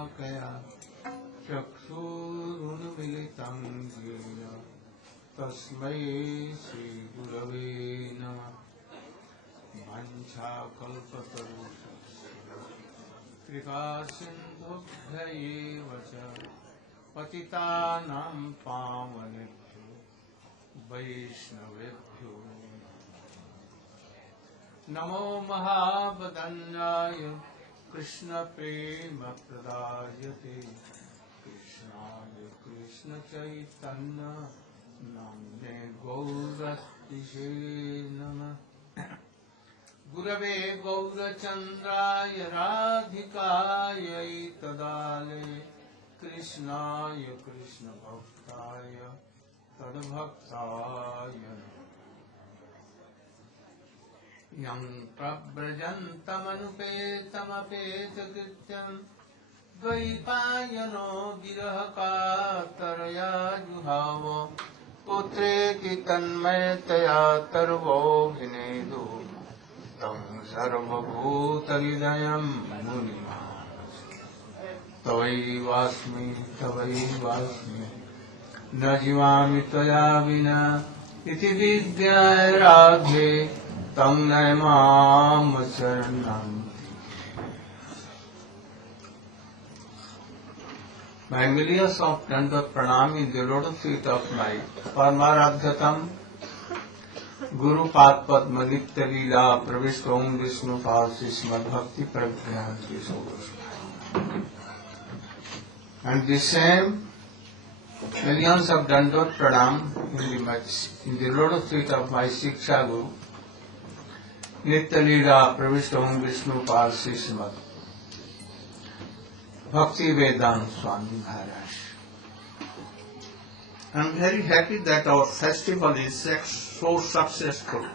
शलाकया चक्षुरुन्मिलितं येन तस्मै श्रीगुरवे नमः। वाञ्छाकल्पतरुभ्यश्च कृपासिन्धुभ्यैव च पतितानां पावनेभ्यो वैष्णवेभ्यो नमो महावदन्याय कृष्णप्रेमप्रदायते कृष्णाय कृष्णचैतन्य नाम्ने गौरतिशे नमः। गुरवे गौरचन्द्राय राधिकायै तदाले कृष्णाय कृष्णभक्ताय तद्भक्ताय यं प्रव्रजन्तमनुपेतमपेतकृत्यं द्वैपायनो विरहकातरया जुहाव पुत्रेति तन्मयतया तर्वोऽभिनेदु तं सर्वभूतहृदयं मुनिमानसं तवैवास्मि न जीवामि त्वया विना इति विद्याय राधे तं नमाम शरणं। My millions of Dandavat Pranam in the lotus feet of my Paramaradhyatam Guru Pad Padma Nitya Leela Pravishta Om Vishnu Pasi Srimad Bhakti Pragyanati Sodasha. And the same millions of Dandavat Pranam in the lotus feet of my Shiksha Guru Nitya Leela Pravishta Om Vishnu Pasi Srimad Bhakti Vedanta Swami Maharaj. I am very happy that our festival is so successful.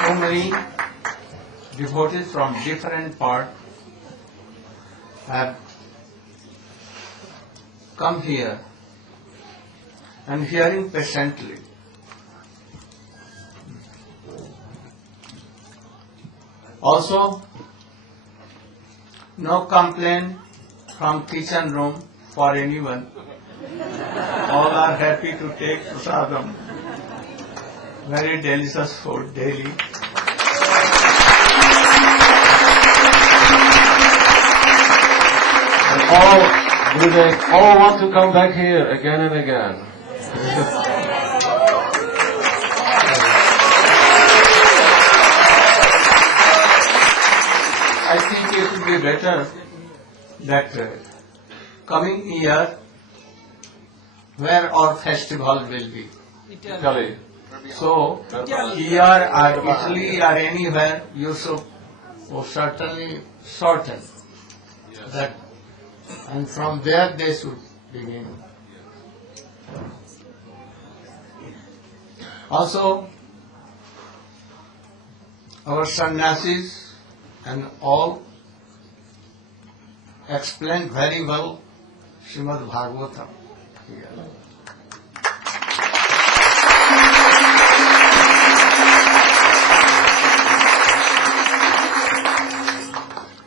So many devotees from different parts have come here and hearing patiently. Also, no complaint from kitchen room for anyone. All are happy to take prasadam. Very delicious food daily. And all want to come back here again and again. I think it would be better that coming year where our festival will be. Italy. So, here or Italy or anywhere, you should certainly shorten that, and from there they should begin. Also, our sannyasis and all explained very well Srimad Bhagavatam here.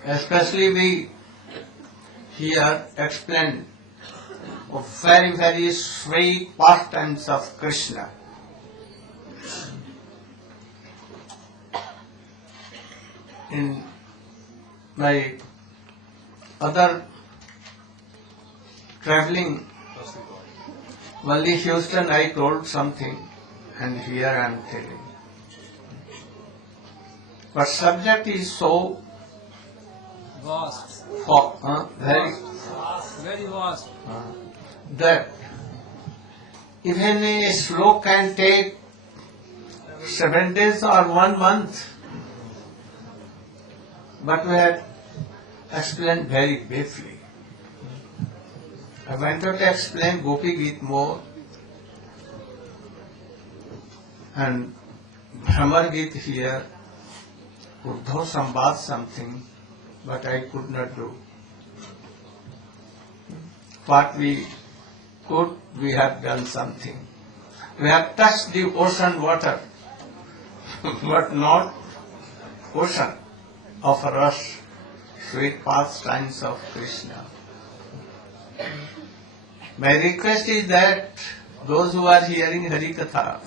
Especially we here explain of very, very sweet pastimes of Krishna. In my other traveling, only Houston I told something, and here I am telling. But subject is so vast, very vast. That even a slok can take 7 days or 1 month. But we have explained very briefly. I wanted to explain Gopi Geet more and Bhramar Geet here, Uddhav Sambad something, but I could not do. What we could, we have done something. We have touched the ocean water but not portion of rush, sweet pastimes of Krishna. My request is that those who are hearing Hari Katha,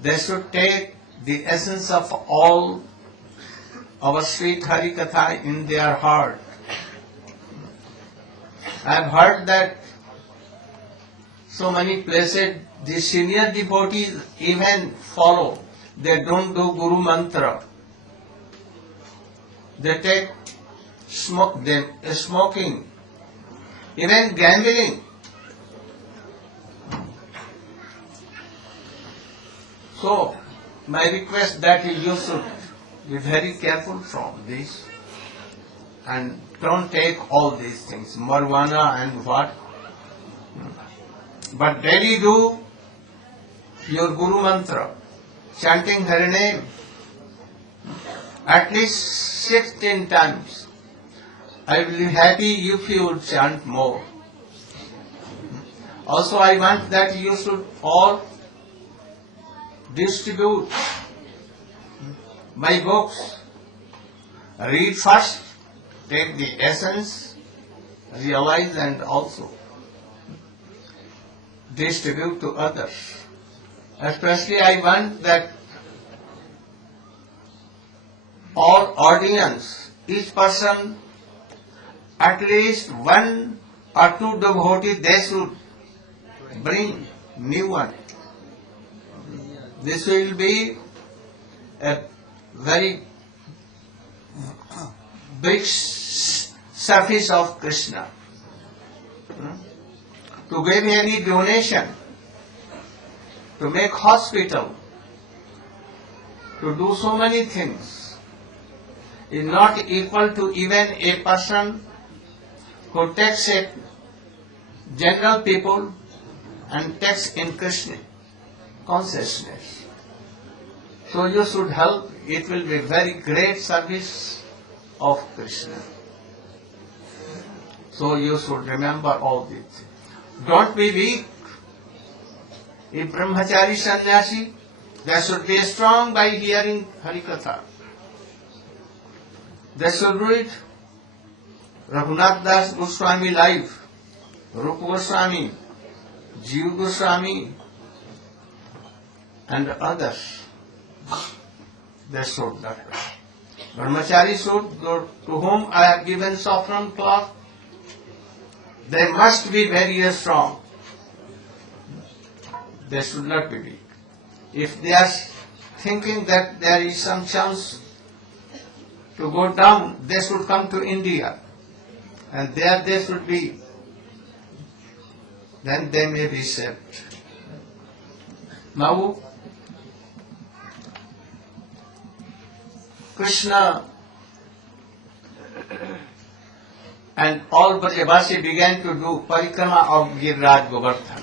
they should take the essence of all our sweet Hari Katha in their heart. I have heard that so many places the senior devotees even follow. They don't do Guru Mantra. They take smoking, even gambling. So, my request that you should be very careful from this and don't take all these things, marijuana and what. But daily do your Guru Mantra, chanting her name at least 16 times. I will be happy if you would chant more. Also, I want that you should all distribute my books. Read first, take the essence, realize, and also distribute to others. Especially I want that all audience, each person, at least one or two devotees, they should bring new one. This will be a very big service of Krishna. To give any donation, to make hospital, to do so many things, is not equal to even a person who takes a general people and takes in Krishna consciousness. So you should help. It will be very great service of Krishna. So you should remember all this. Don't be weak. If brahmachari sannyasi, they should be strong by hearing Harikatha. They should read Raghunath Das Goswami life, Rupa Goswami, Jiva Goswami, and others. They should that way. Brahmachari should, to whom I have given saffron cloth, they must be very strong. They should not be weak. If they are thinking that there is some chance to go down, they should come to India. And there they should be. Then they may be saved. Now, Krishna and all Brajavasi began to do parikrama of Giriraj Govardhan.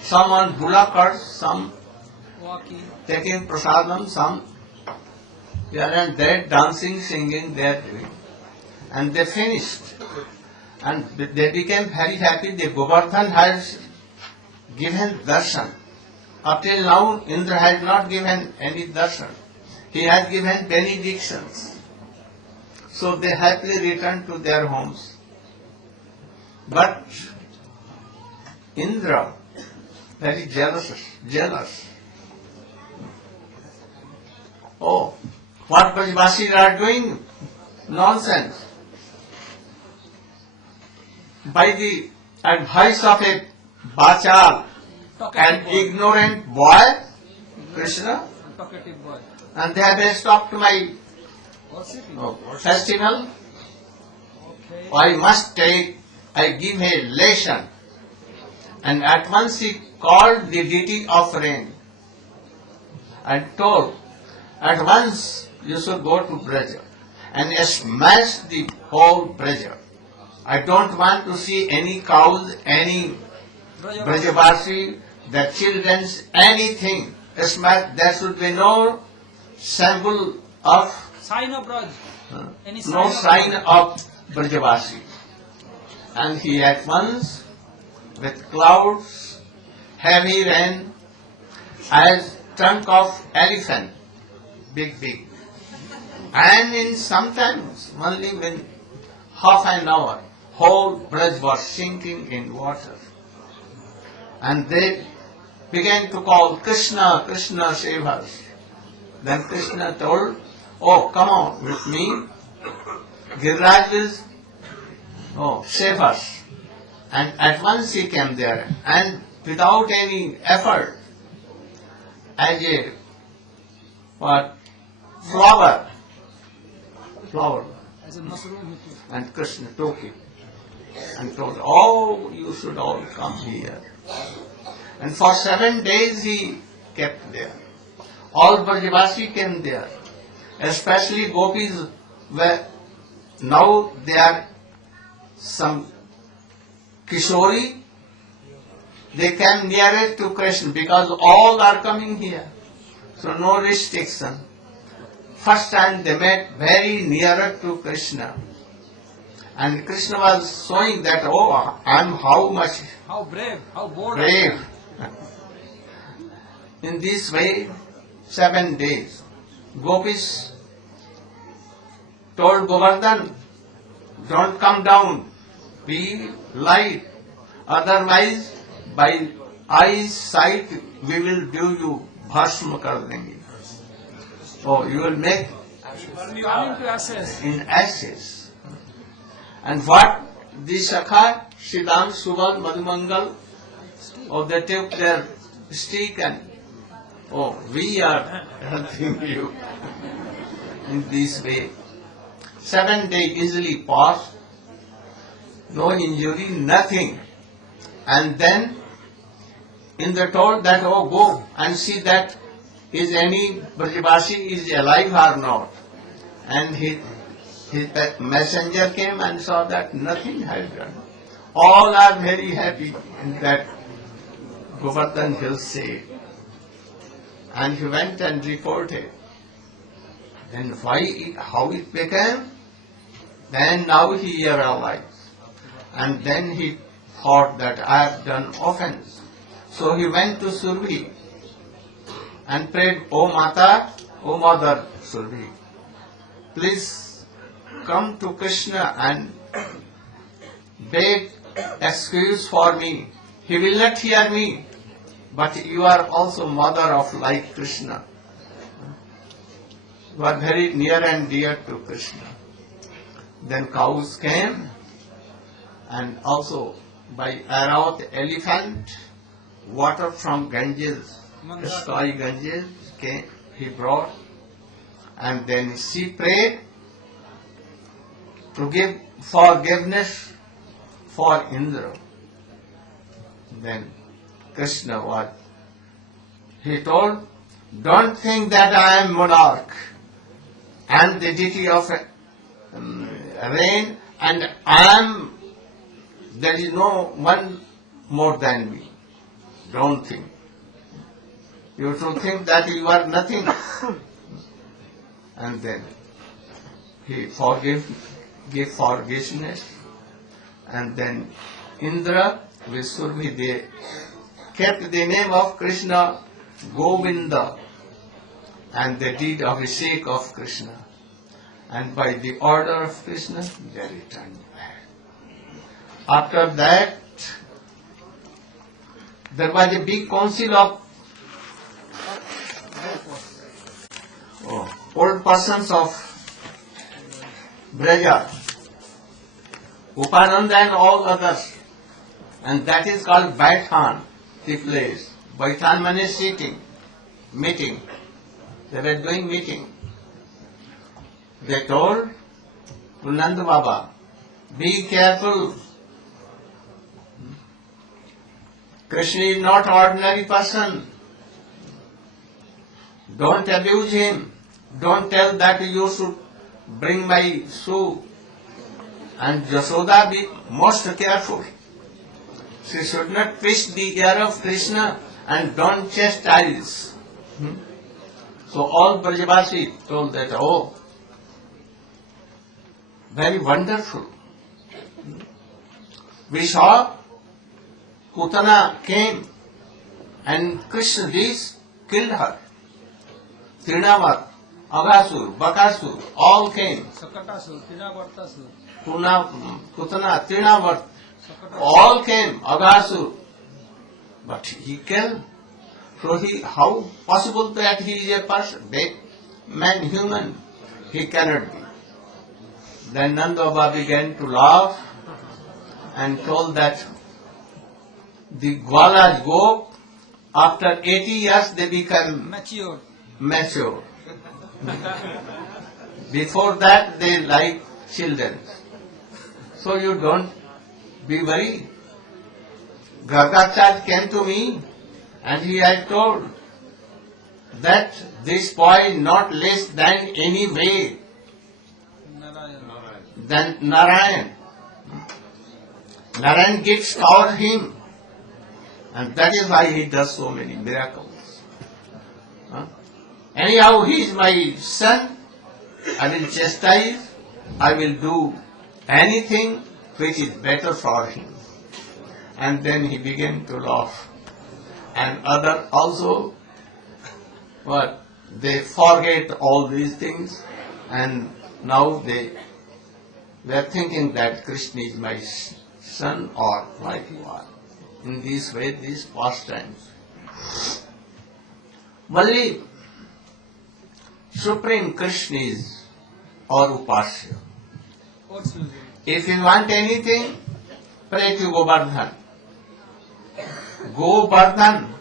Some on hula carts, some Walking. taking prasadam, some here and there dancing, singing, they are doing. And they finished. And they became very happy. The Govardhan has given darshan. Up till now, Indra has not given any darshan. He has given benedictions. So they happily returned to their homes. But Indra, very jealous. Oh, what Brajavasis are doing? Nonsense. By the advice of a bachal and ignorant boy, Krishna, Talkative boy. and they have stopped my Worshipping. festival. Okay. I give a lesson. And at once he called the deity of rain and told, at once you should go to Braja and smash the whole Braja. I don't want to see any cows, any Brajavasi, the children's, anything. Smash. There should be no symbol of, Sign of Braj. Any no sign of Brajavasi. And he at once, with clouds, heavy rain, as trunk of elephant, big. And in sometimes only when half an hour, whole Braj was sinking in water. And they began to call Krishna, Krishna, save us. Then Krishna told, oh, come on with me. Giriraj will save us. And at once he came there, and without any effort, as a flower, As a mushroom he took. and Krishna took it and told, oh, you should all come here. And for 7 days he kept there. All Brajavasi came there, especially gopis, where now they are some Kishori, they came nearer to Krishna because all are coming here. So no restriction. First time they met very nearer to Krishna. And Krishna was showing that, oh, I am how much How brave, how bold. brave. In this way, 7 days, gopis told Govardhan, don't come down, be light, otherwise by eyes sight we will do you bhasma kar denge. Oh, you will make Coming to ashes. in ashes. And what the Shakha, Siddham, Subal, Madhumangal, oh, they took their stick and, oh, we are helping you in this way. 7 days easily passed, no injury, nothing. And then Indra told that, oh, go and see that is any Brajavasi is alive or not. And his messenger came and saw that nothing has done. All are very happy in that Govardhan Hill saved. And he went and reported. Then how it became? Then now he realized. And then he thought that I have done offense. So he went to Surbhi and prayed, O Mata, O Mother Surbhi, please come to Krishna and beg excuse for me. He will not hear me, but you are also mother of like Krishna. You are very near and dear to Krishna. Then cows came, and also by Aravat elephant, water from Ganges, sky Ganges came, he brought, and then she prayed to give forgiveness for Indra. Then Krishna was, he told, don't think that I am monarch and the deity of rain, and there is no one more than me. Don't think. You should think that you are nothing. And then he gave forgiveness, and then Indra with Surbhi, they kept the name of Krishna Govinda, and they did Abhishek of Krishna. And by the order of Krishna, they returned back. After that, there was a big council of old persons of Braja, Upananda and all others, and that is called Baithan, the place. Baithan means sitting, meeting. They were doing meeting. They told to Nanda Baba, be careful. Krishna is not ordinary person. Don't abuse him. Don't tell that you should bring my shoe. And Jasoda, be most careful. She should not twist the ear of Krishna and don't chastise. So all Brajavasi told that, oh, very wonderful. We saw Putana came and Krishna killed her. Trinavat, Aghasur, Bakasur, all came. Sakatasur, Tinavartasur, Putana, Trinavat, Sakatasur. all came, Aghasur. But he killed. So how possible that he is a person, man, human? He cannot be. Then Nanda Baba began to laugh and told that the Gwalas go, after 80 years they become Mature. mature. Before that they like children. So you don't be worried. Gargacharya came to me and he had told that this boy not less than any way Narayana. than Narayan. Narayan gives power him, and that is why he does so many miracles. Anyhow, he is my son. I will chastise. I will do anything which is better for him. And then he began to laugh. And other also, what? They forget all these things, and now they are thinking that Krishna is my son or my father. In this way, these pastimes. Only Supreme Krishna is our Upasya. What's the If you want anything, pray to Govardhan. Govardhan.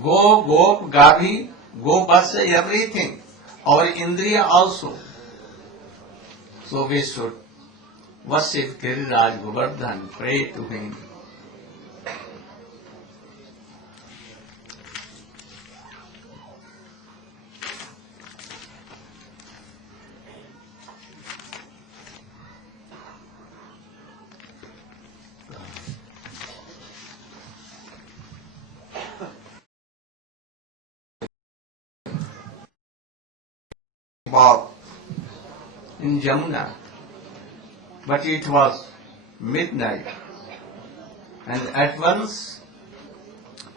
Go, Gop, Gavi, Go, Basa, everything. Our Indriya also. So we should worship Giriraj Govardhan, pray to him. Bob in Jamuna, but it was midnight, and at once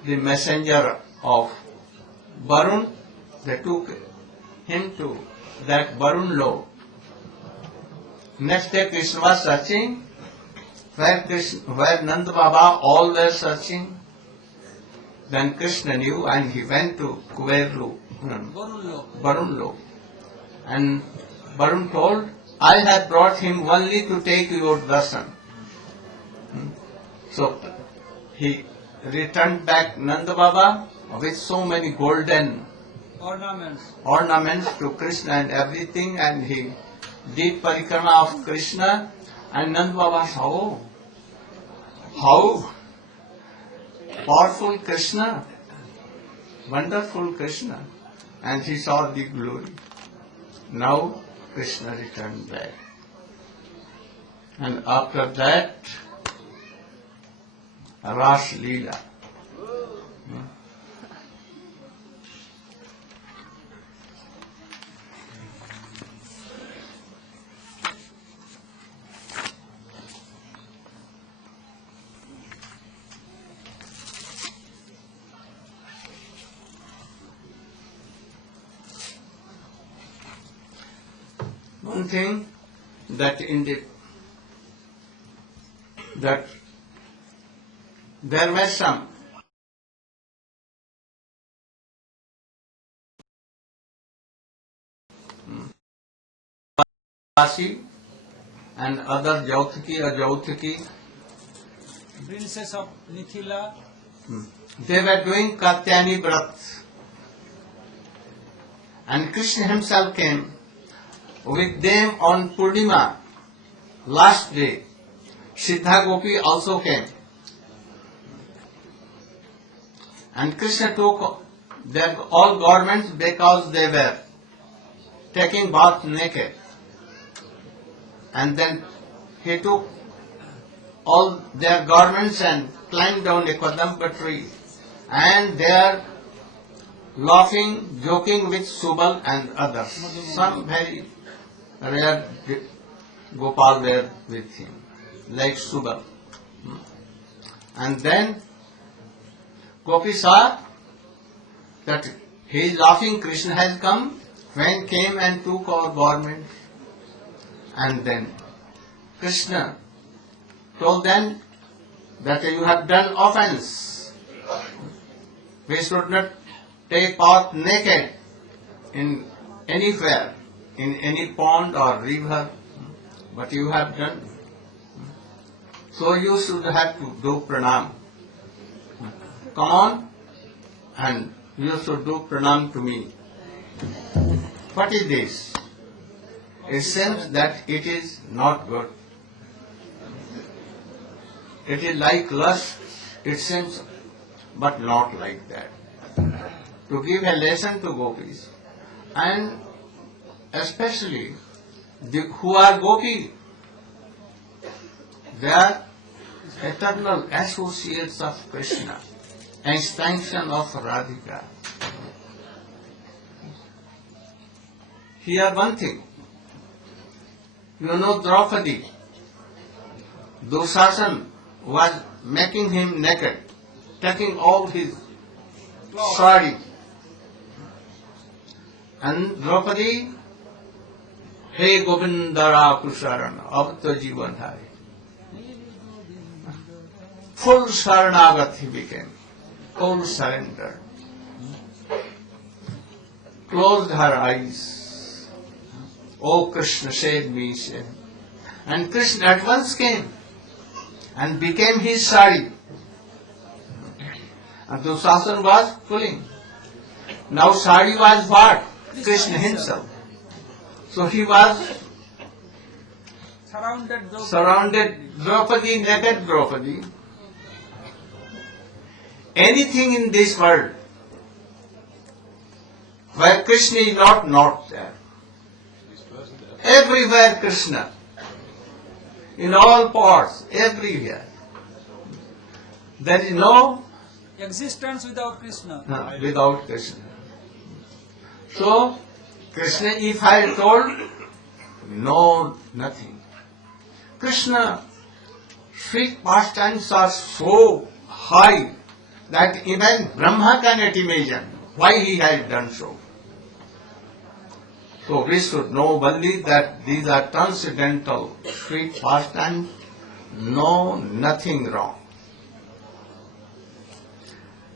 the messenger of Varun, they took him to that Varun Lok. Next day Krishna was searching, where Nanda Baba all were searching. Then Krishna knew and he went to Kuberlu, Varun Lok. And Varun told, I have brought him only to take your darshan. So he returned back Nanda Baba with so many golden ornaments to Krishna and everything, and he did parikrama of Krishna. And Nanda Baba saw, how powerful Krishna, wonderful Krishna, and he saw the glory. Now Krishna returned back. And after that, Ras Leela. One thing that that there were some Kasi and other Jautaki or Jautaki, Princess of Mithila. they were doing Katyani Vrat. And Krishna himself came with them on Purnima, last day. Siddha Gopi also came. And Krishna took their all garments because they were taking bath naked. And then he took all their garments and climbed down a Kadampa tree. And there laughing, joking with Subal and others. Some very rare Gopal were with him, like Subal. And then Gopi saw that He is laughing, Krishna has come, when came and took our government. And then Krishna told them that you have done offense. We should not take part naked in anywhere, in any pond or river, but you have done. So you should have to do pranam. Come on, and you should do pranam to me. What is this? It seems that it is not good. It is like lust, it seems, but not like that. To give a lesson to gopis, and especially who are gopi, they are eternal associates of Krishna, extension of Radhika. Here one thing, you know Draupadi, Dushasan was making him naked, taking all his sari. And Draupadi, हे गोविंदरा कुशरण अब तो जीवन है. Full Saranagat he became, full surrender. Closed her eyes. Oh Krishna, save me, save me. And Krishna at once came and became his sari. And Dushasan was pulling. Now sari was what? Krishna himself. So he was surrounded Draupadi, naked Draupadi. Anything in this world where Krishna is not there. Everywhere Krishna. In all parts, everywhere. There is no existence without Krishna. Without Krishna. So, Krishna, if I told, no, nothing. Krishna, sweet pastimes are so high that even Brahma cannot imagine why he has done so. So we should know only that these are transcendental sweet pastimes, no, nothing wrong.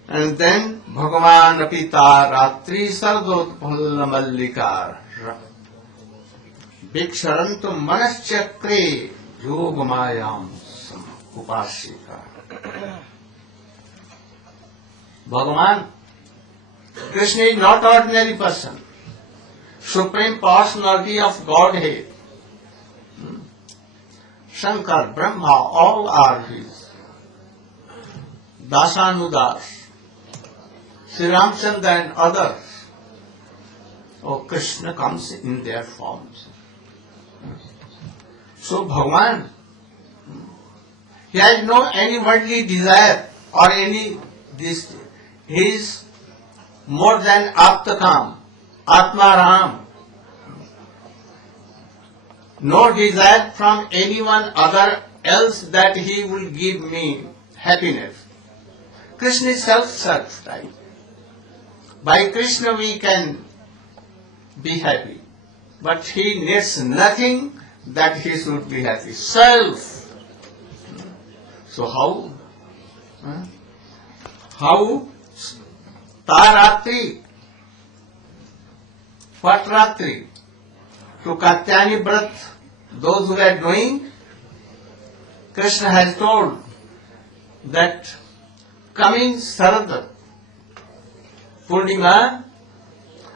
And then Bhagavan Apita Ratri Sardotpalla Mallikar Viksharantu Manaschakre Yogamayam Upashika. Bhagavan, Krishna is not ordinary person. Supreme Personality of Godhead. Shankar, Brahma, all are his. Dasanudas, Sri Ramchandra and others. Oh, Krishna comes in their forms. So Bhagavan, he has no any worldly desire or any this. He is more than Aptakam, Atmaram. No desire from anyone other else that he will give me happiness. Krishna is self-satisfied. By Krishna we can be happy. But he needs nothing that he should be happy. Self. So how? How? Taratri. What Ratri? To Katyani Brat, those who are doing, Krishna has told that coming Sarad Purnima,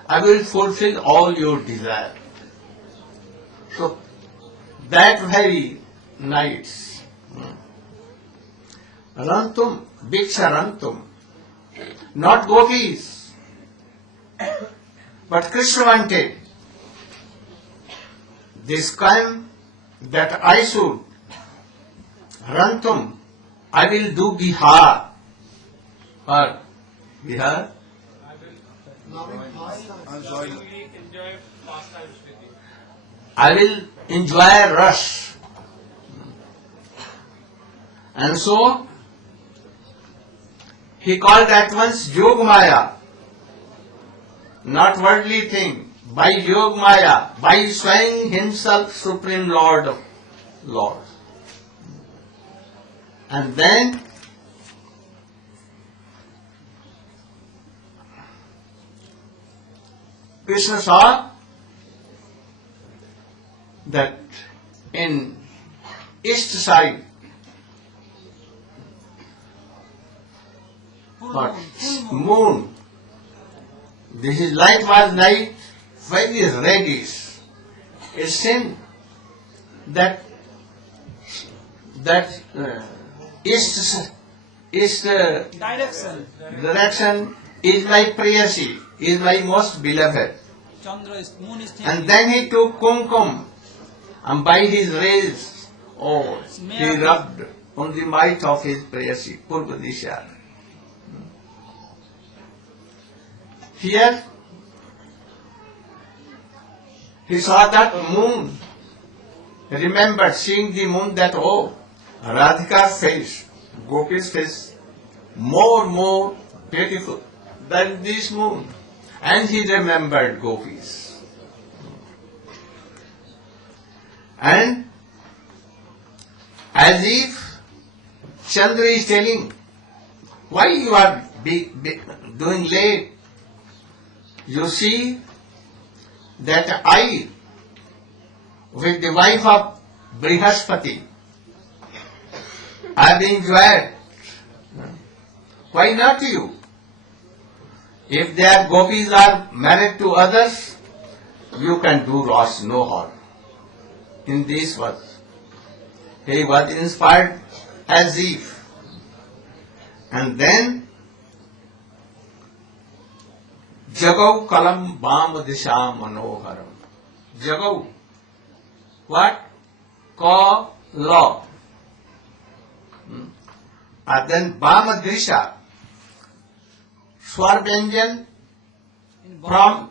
I will fulfill all your desire. So that very nights, Rantum, Viksharantum, not gopis, but Krishna wanted this time that I should Rantum, I will do Bihar. Or Bihar? I will enjoy rush. And so he called at once Yogamaya. not worldly thing, by Yog Maya, by swaying himself Supreme Lord of Lords. And then Krishna saw that in east side, what? Moon. This is light was light, very reddish. It seemed that east direction is my prayasi, is my most beloved. Chandra is, moon is And thinking. then he took kumkum, and by his rays, he rubbed on the might of his prayasi, Purva Disha. Here, he saw that moon, remembered seeing the moon that, Radhika's face, Gopi's face, more beautiful than this moon. And he remembered Gopis. And as if Chandra is telling, why you are doing late? You see that I, with the wife of Brihaspati, I have enjoyed. Why not you? If their gopis are married to others, you can do loss, no harm. In this verse, he was inspired as if. And then, Jagau kalam bam disha manoharam. Jagau, what? Ka, law. And then bam disha, Swar Vyanjan from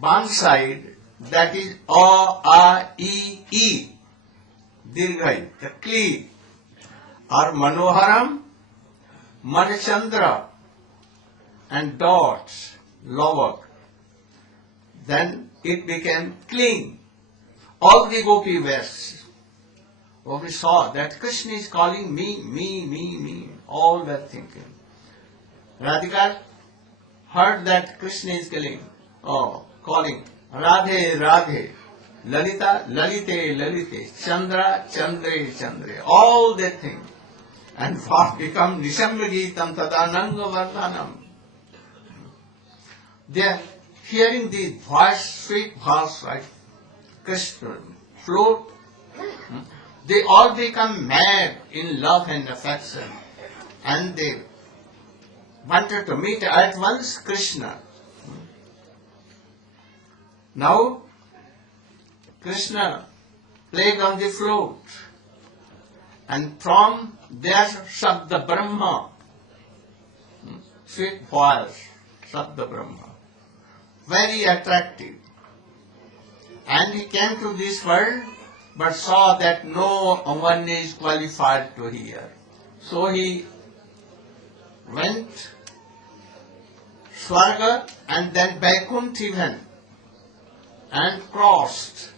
one side, that is A, A, E, Dirghai, the Kli, or Manoharam, Manachandra, and dots, Lovak. Then it became clean. All the Gopi verses. Gopi saw that Krishna is calling me. All were thinking. Radhika heard that Krishna is calling Radhe, Radhe, Lalita, Lalite, Lalite, Chandra, Chandre, Chandre, all that thing. And what become Nishamyagitam Tadananga Vardhanam. They are hearing the voice, sweet voice, like Krishna, flute. They all become mad in love and affection. And they wanted to meet at once Krishna. Now, Krishna played on the flute, and from there Shabda Brahma, sweet voice, Shabda Brahma, very attractive. And he came to this world, but saw that no one is qualified to hear. So he went Swarga and then Vaikuntha even, and crossed.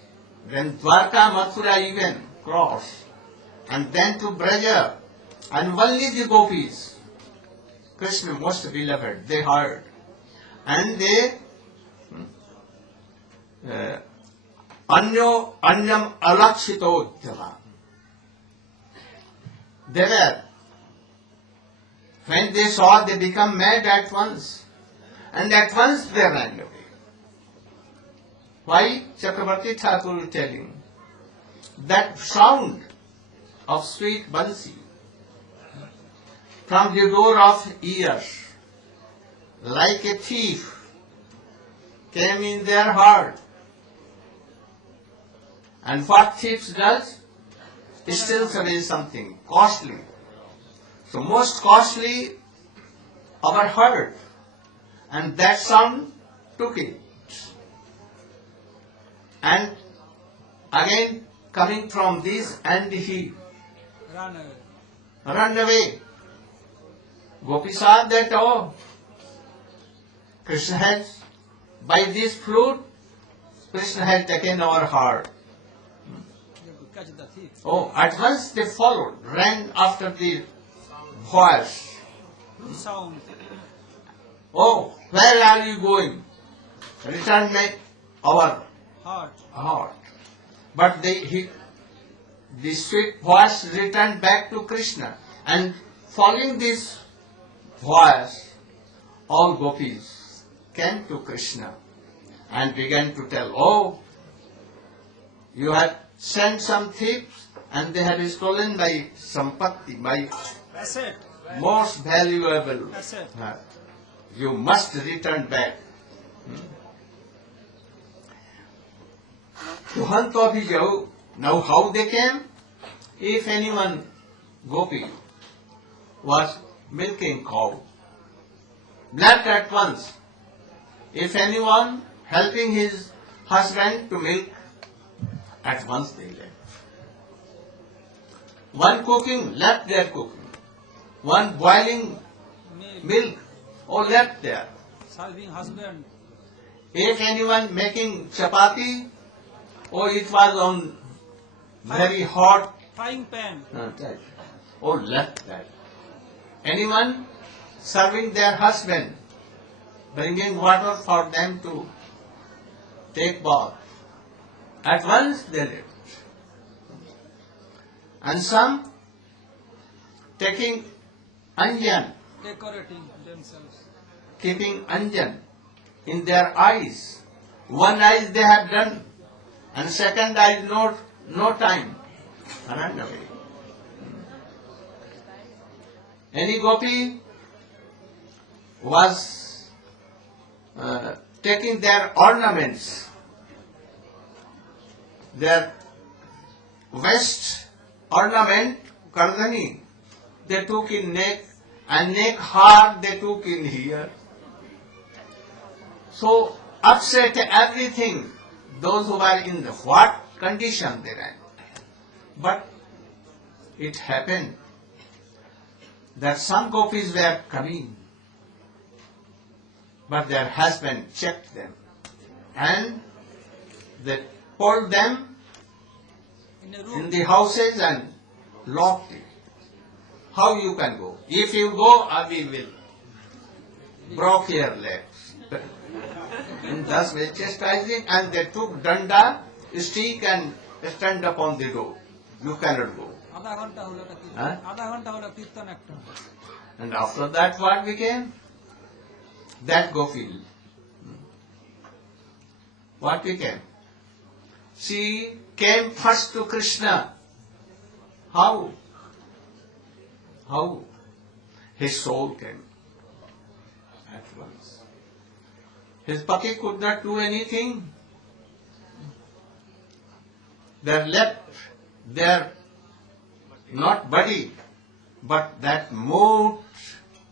Then Dwarka, Mathura even crossed. And then to Braja. And only the gopis, Krishna most beloved, they heard. And they Anyam alakshito java. They were, when they saw, they become mad at once. And at once they ran away. Why? Chakravarti Thakur is telling that sound of sweet bansi from the door of ears, like a thief, came in their heart. And what thieves does? Steals away something costly. So most costly, our heart. And that sound took it. And again coming from this, and he Run away. run away. Gopi saw that, Krishna has by this flute, Krishna had taken our heart. You have to catch the thief. Oh, at once they followed, ran after the voice. Flute sound. Oh, where are you going? Return our Heart. heart. But the sweet voice returned back to Krishna, and following this voice, all gopis came to Krishna and began to tell, oh, you have sent some thieves and they have stolen my sampatti, my Asset. most valuable. Asset. You must return back. तुहंत अभिजाऊ. Now how they came? If anyone, gopi, was milking cow, left at once. If anyone helping his husband to milk, at once they left. One cooking, left their cooking. One boiling Milk. milk, or left there. Serving husband. If anyone making chapati, or it was on very hot, Frying pan. or left that. Anyone serving their husband, bringing water for them to take bath, at once they left. And some taking anjan, Decorating themselves. keeping anjan in their eyes. One eye they have done, and second eye no time. Run away. Any gopi was taking their ornaments, their waist ornament, kardani, they took in neck, and neck hard they took in here. So upset everything, those who were in the what condition they ran. But it happened that some gopis were coming, but their husband checked them, and they pulled them In a in room. the houses and locked it. How you can go? If you go, we will broke your legs. And thus they chastising, and they took danda, stick, and stand upon the door. You cannot go. আধা ঘন্টা হলো একটা কীর্তন। হ্যাঁ? আধা ঘন্টা হলো কীর্তন একটা। And after that, what became? That gopi. What became? She came first to Krishna. How? How? His soul came at once. His pati could not do anything. They left their not body, but that mood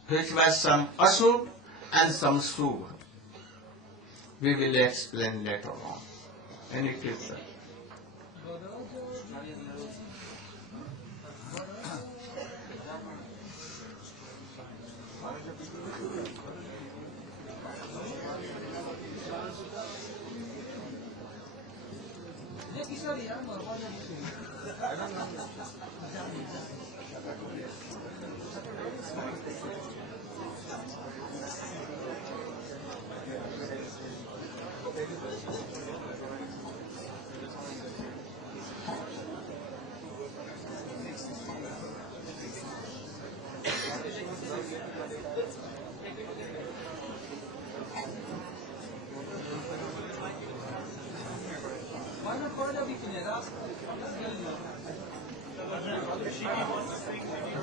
which was some asur and some sur. We will explain later on. Any question?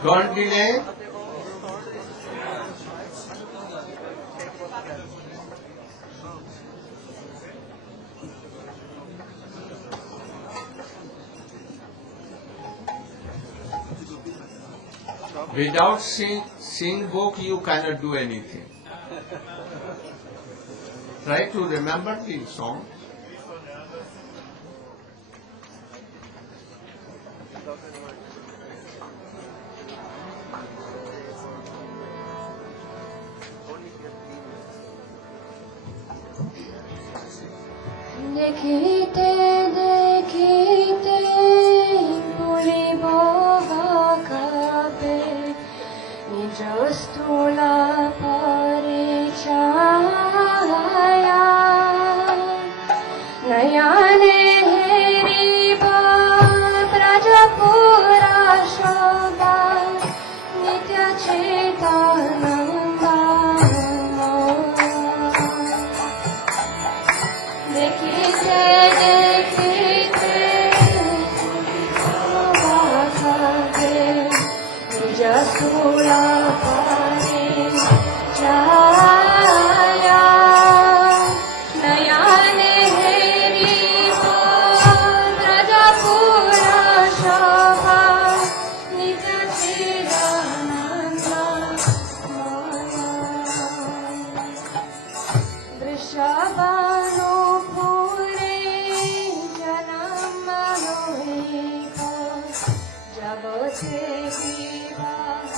Don't delay. Without seeing book, you cannot do anything. Try to remember the song. দেখিতে দেখিতে ভুলিব কাবে নিজ স্থূল পরিচয়া নয়নে হেরিব ব্রজপুরা শোভা নিত্য চেতনন্দা দেখিতে দেখিতে বাসাবে নিজ স্থূল পরিচয়া নয়নে হেরিব ব্রজপুরা শোভা নিজ চিদানন্দা বৃষভানুপুরে জনম হইব জগতে বিবাহ